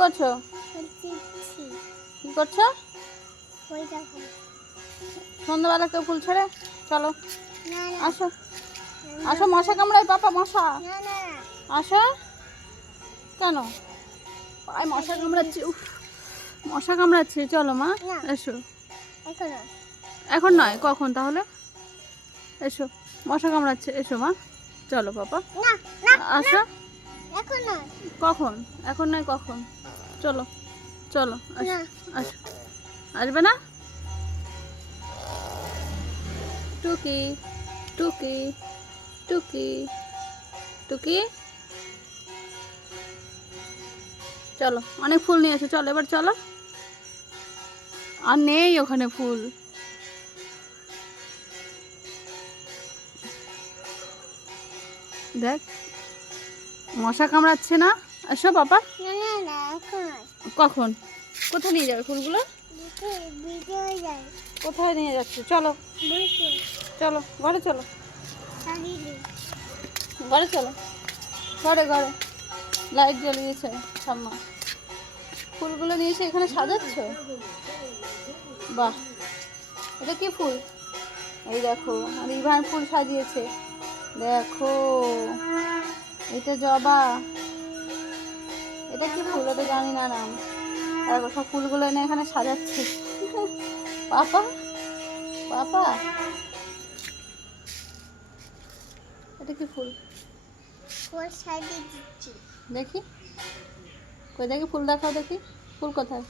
করছো? কি করছো? সন্ধ্যাবেলা কেউ ফুল ছেড়ে? চলো আসো আসো, মশা কামড়ায় পাপা, মশা। আসো। কেন? পায়ে মশা কামড়াচ্ছে, উফ মশা কামড়াচ্ছে। চলো মা এসো। এখন নয়, কখন তাহলে? এসো, মশা কামড়াচ্ছে, এসো মা। চলো পাপা আসো। কখন? এখন নয়, কখন? চলো চলো আসো আসো। আসবে না? টুকি টুকি টুকি টুকি, চলো, অনেক ফুল নিয়ে এসো, চলো এবার চলো। আর নেই ওখানে ফুল। দেখ, মশা কামড়াচ্ছে না? আসো বাবা। কখন? কোথায় নিয়ে যাবে ফুলগুলো? কোথায় নিয়ে যাচ্ছে? চলো চলো, ঘরে চলো, ঘরে চলো, ঘরে ঘরে। লাইট জ্বলিয়েছে ঠাম্মা। ফুলগুলো নিয়ে এসে এখানে সাজাচ্ছ? বাহ, এটা কি ফুল? এই দেখো, আর ইভান ফুল সাজিয়েছে। দেখো, এটা জবা। এটা কি ফুল? এটা জানি না নাম। দেখো, সব ফুলগুলো এনে এখানে সাজাচ্ছে। পাপা পাপা, এটা কি ফুল? দেখি, কই দেখি ফুল, দেখাও দেখি। ফুল কোথায়?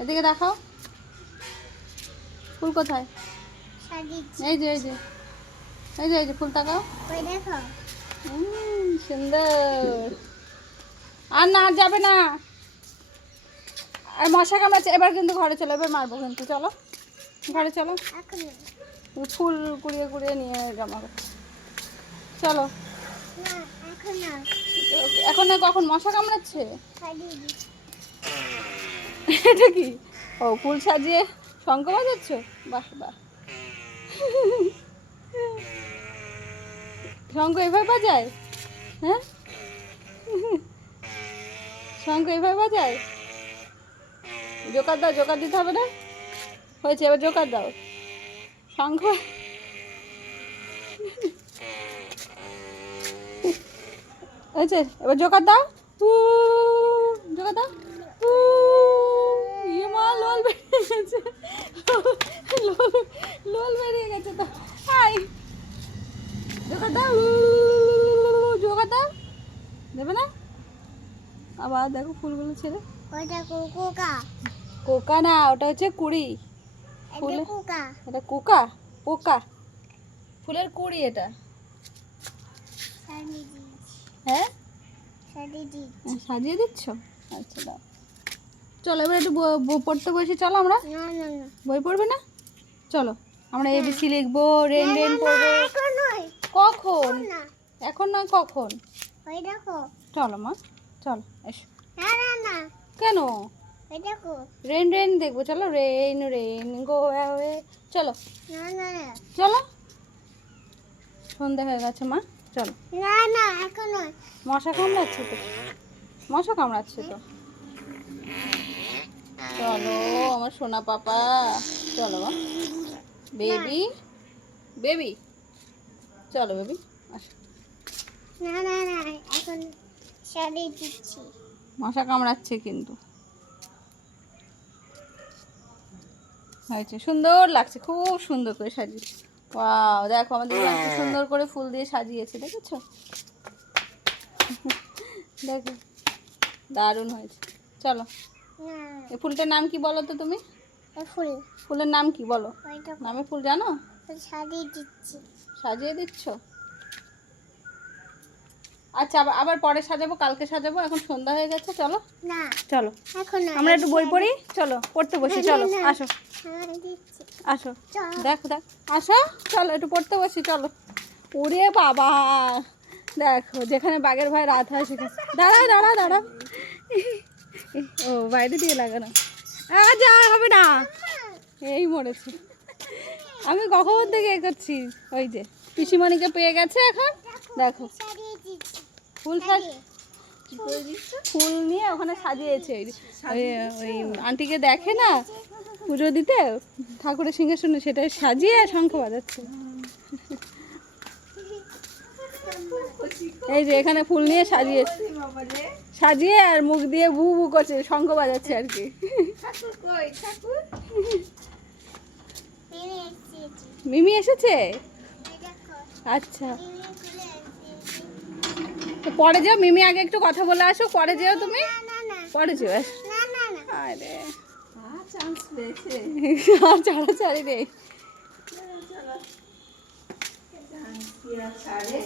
এদিকে দেখাও, ফুল কোথায়? এই যে এই যে এই যে এই যে ফুল, তাকাও। সুন্দর। আর না, আর যাবে না। আর মশা কামড়াচ্ছে। এবার কিন্তু ঘরে চলো, এবার মারবো কিন্তু। চলো ঘরে চলো। ফুল কুড়িয়ে কুড়িয়ে নিয়ে জমা করছে। চলো। এখন না, কখন? মশা কামড়াচ্ছে। এটা কি? ও, ফুল সাজিয়ে শঙ্খ বাজাচ্ছ? বাহ বাহ। শঙ্খ এভাবে বাজায়? হ্যাঁ, শঙ্খ এভাবে বাজায়? জোকার দাও, জোকার দিতে হবে না? হয়েছে, এবার জোকার দাও। শঙ্খ হয়েছে, এবার জোকার দাও। জোকার দাও। মা, লোল বেরিয়ে গেছে। লোল বেরিয়ে গেছে তো। হাই, জোকার দাও, জোকার দাও। দেবে না? আবার দেখো ফুলগুলো ছেড়ে। কোকা না, ওটা হচ্ছে কুড়ি। ফুল, এটা কোকা, পোকা। ফুলের কুড়ি এটা। হ্যাঁ, সাজিয়ে দিচ্ছ? আচ্ছা দাও। চলো এবার একটু পড়তে বসে। চলো আমরা। বই পড়বে না? চলো, আমরা এবিসি লিখবো, রেন রেন পড়বো। কখন? এখন নয়, কখন? চলো মা, চলো এসো। কেন? রেন রেন দেখবো, চলো। Rain rain go away. চলো চলো, সন্ধ্যা হয়ে গেছে মা, চলো। মশা কামড়াচ্ছে তো, মশা কামড়াচ্ছে তো। চলো আমার সোনা পাপা, চলো মা। বেবি বেবি, চলো বেবি, আসো। মশা কামড়াচ্ছে কিন্তু। হয়েছে, সুন্দর লাগছে, খুব সুন্দর করে সাজিয়েছে। ওয়াও, দেখো আমাদের কি সুন্দর করে ফুল দিয়ে সাজিয়েছে, দেখেছো? দেখো, দারুণ হয়েছে। চলো, এই ফুলটার নাম কি বলো তো তুমি? ফুলের নাম কি বলো? নামে ফুল জানো? সাজিয়ে দিচ্ছ? আচ্ছা, আবার পরে সাজাবো, কালকে সাজাবো। এখন সন্ধ্যা হয়ে গেছে, চলো। চলো আমরা একটু বই পড়ি। চলো পড়তে বসি, চলো আসো আসো। দেখো দেখ, আসো, চলো একটু পড়তে বসি, চলো। ওরে বাবা, দেখো, যেখানে বাঘের ভয় রাত হয় সেখানে। দাঁড়াও দাঁড়াও দাঁড়াও। ও, বাইরে দিয়ে লাগানো। যা, হবে না। এই মরেছে। আমি কখন থেকে এ করছি। ওই যে পিসিমণিকে পেয়ে গেছে এখন। দেখো, ফুল ফুল নিয়ে ওখানে সাজিয়েছে। ওই ওই আন্টিকে দেখে না পুজো দিতে ঠাকুরের সিংহাসনে, সেটা সাজিয়ে শঙ্খ বাজাচ্ছে। এই যে এখানে ফুল নিয়ে সাজিয়েছে, সাজিয়ে আর মুখ দিয়ে বু বু করছে, শঙ্খ বাজাচ্ছে আর কি। মিমি এসেছে? আচ্ছা, তো পরে যাও, মিমি আগে একটু কথা বলে আসো, পরে যেও তুমি, পরে যেও। আরে চান্স পেয়েছে, আর ছাড়াছাড়ি নেই। ছাড়ে